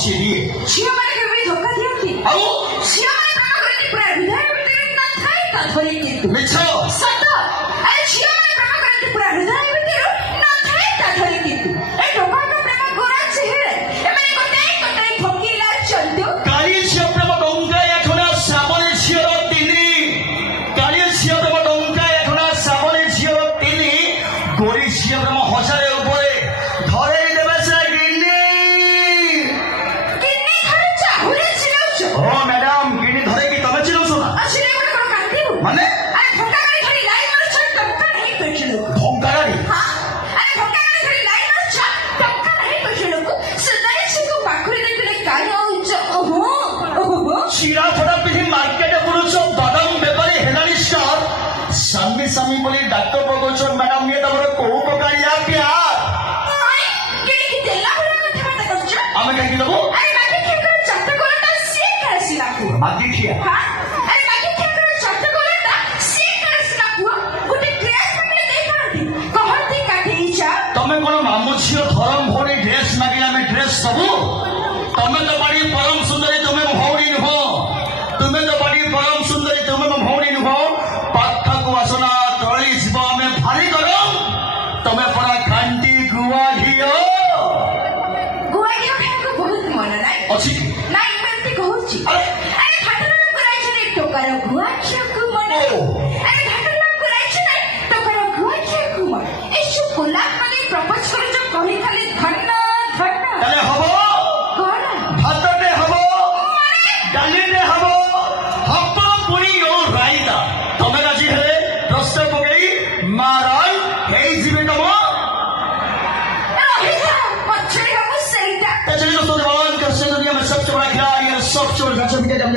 ହସି ଦିଏ। ଝିଅମାନେ କେବେ ବି ଧୋକା ଦିଅନ୍ତି। ଆଉ ଝିଅମାନେ ପ୍ରେମ କରନ୍ତି ପୁରା ହୃଦୟ ଭିତରେ ନଥାଏ ତା ଧରି କିନ୍ତୁ ମିଛ। ସତ। ଆରେ ଝିଅମାନେ ପ୍ରେମ କରନ୍ତି ପୁରା ହୃଦୟ ଭିତରୁ ନଥାଏ ତା ଧରି କିନ୍ତୁ ଏ ଟୋକାଙ୍କ ପ୍ରେମ ଗୋରା চেহেরা এମାନେ ଗୋଟାଏ ଗୋଟାଏ ଠକିଲା ଚନ୍ତୁ। କାଳିଆ ଝିଅ ପ୍ରେମ ଡଙ୍ଗା ଏଠୁଣା ଶ୍ରାବଣୀ ଝିଅର ତିନି। କାଳିଆ ଝିଅ ପ୍ରେମ ଡଙ୍ଗା ଏଠୁଣା ଶ୍ରାବଣୀ ଝିଅର ତିନି। ଗୋରୀ ଝିଅ ପ୍ରେମ ହଜାରେ ଉପରେ ଧରେଇ ଦେବେ ସେ ଗିନି। କିନ୍ନି ଧରୁଛ ଆହୁରି ଚିଲଉଛ। ଓ ମ୍ୟାଡାମ ଗିନି ଧରେଇକି ତମେ ଚିଲଉଛ ନା ଆସିଲେ ଗୋଟେ କଣ କାନ୍ଦିବୁ ମାନେ ଆରେ ଠକା ଗାଡ଼ି ଧରି ଲାଇନ ମାରୁଛ ଟଙ୍କା ନାହିଁ କହିଛ ଲୋକ। ଢଙ୍କା ଗାଡ଼ି ହଁ ଆରେ ଠକା ଗାଡ଼ି ଧରି ଲାଇନ ମାରୁଛ ଟଙ୍କା ନାହିଁ କହିଛ ଲୋକ। ସଦାରେ ସେକୁ ପାଖରେ ଦେଖିଲେ କାନ ଉଞ୍ଚ ଓହୋ ଓହୋ। ଚିରା ଫଟା ପିନ୍ଧି ମାର୍କେଟ ବୁଲୁଛ ବାଦାମ ବେପାରୀ ହେଲାଣି ଷ୍ଟାର। ସାମି ସାମି ବୋଲି ଡାକ୍ତର ପକଉଛ ମ୍ୟାଡାମ ଇଏ ତମର କୋଉ ପ୍ରକାରିଆ ପ୍ୟାର। କିଣିକି ଦେଲା ଭଳିଆ କଥାବାର୍ତ୍ତା କରୁଛ। ଆମେ କାହିଁକି ଦେବୁ ଆରେ ବାକି କ୍ଷେତ୍ର ଚାଟ କଲଟା ସିଏ କାସିଲା ପୁଅ। ମାଟି ଠିଆ। ହଁ ଆରେ ବାକି କ୍ଷେତ୍ର ଚାଟ କଲଟା ସିଏ କାସିଲା ପୁଅ। ଗୋଟେ ଡ୍ରେସ୍ ମାଗିଲେ ଦେଇପାରନ୍ତି କହନ୍ତି କାଠେଇଚା। ତମେ କଣ ମାମୁ ଝିଅ ଧରମ ଭଉଣୀ ଡ୍ରେସ୍ ମାଗିଲେ ଆମେ ଡ୍ରେସ୍ ସବୁ। ତମେ ତ ବାଡ଼ି ପରମ ସୁନ୍ଦରୀ ତୁମେ ମୋ ଭଉଣୀ ନୁହଁ। ତୁମେ ତ ବାଡ଼ି ପରମ ସୁନ୍ଦରୀ ତୁମେ ମୋ ଭଉଣୀ ନୁହଁ। ପାଖକୁ ଆସନା ତଳି ଯିବ ଆମେ ଭାରି ଗରମ। ତମେ ପରା ଖାଣ୍ଟି ଗୁଆ ଘିଅ। ଗୁଆ ଘିଅ ଖାଇବାକୁ ବହୁତ ମନ ନାହିଁ। ଅଛି ନାଇଁ ମୁଁ ଏମିତି କହୁଛି। ଆରେ ଆରେ ଘାଟରାମ କରାଇଛନ୍ତି ଟୋକାର ଗୁଆ ଘିଅକୁ ମନ। ଓ। ଆରେ ଘାଟରାମ କରାଇଛି ନାଇଁ ଟୋକାର ଗୁଆ ଘିଅକୁ ମନ। ଏ ଯୋଉ ଗୋଲାପ ମାନେ ପ୍ରପୋଜ କରୁଛ କହି ଖାଲି ଧନ ଧନ। ତାହେଲେ ହବ କଣ ଭାତଟେ ହବ ଡାଲିଟେ ହବ ହବ ପୁଣି ଓ ରାଇତା। ତମେ ରାଜି ହେଲେ ପ୍ରସ୍ତାବ ପକେଇ ମାରାଇ ହେଇଯିବେ ତମ। ରହିଥା ପଛରେ ହବ ସେଇଟା। That's a little bit of a long, because the सबसे बड़ा खिलाड़ी है, सबसे बड़ा